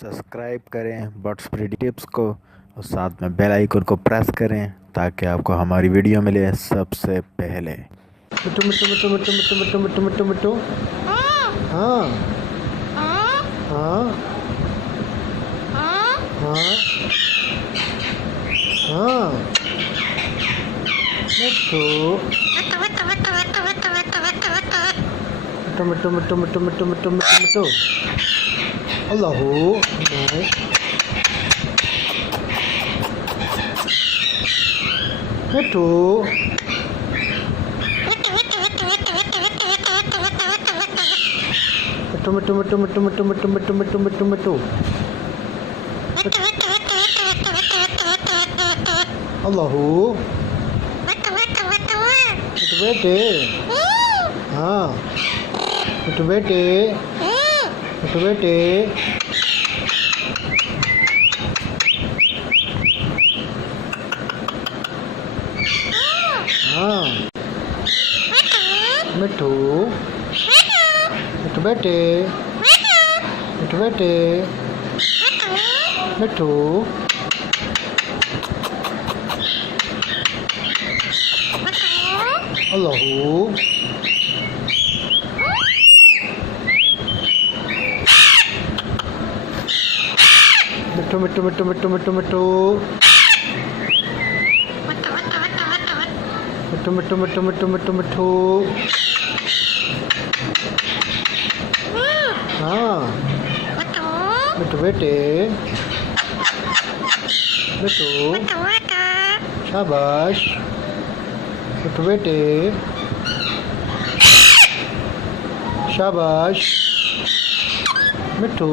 Subscribe करें birds breeding tips को और साथ में बेल आइकन को प्रेस करें ताकि आपको हमारी वीडियो मिले सबसे पहले। मिट्टू मिट्टू मिट्टू मिट्टू मिट्टू मिट्टू मिट्टू मिट्टू मिट्टू हाँ हाँ हाँ हाँ मिट्टू मिट्टू मिट्टू मिट्टू मिट्टू मिट्टू मिट्टू मिट्टू अल्लाहू मिट्टू मिट्टू मिट्टू मिट्टू मिट्टू मिट्टू मिट्टू मिट्टू मिट्टू मिट्टू अल्लाहू मिट्टू बेटे हाँ मिट्टू बेटे मिट्टू बेटे हाँ मिट्टू मिट्टू बेटे मिट्टू बेटे मिट्टू अल्लाहू मिट्टू मिट्टू मिट्टू मिट्टू मिट्टू मिट्टू मिट्टू मिट्टू मिट्टू मिट्टू मिट्टू मिट्टू हाँ मिट्टू बेटे मिट्टू शाबाश मिट्टू बेटे शाबाश मिट्टू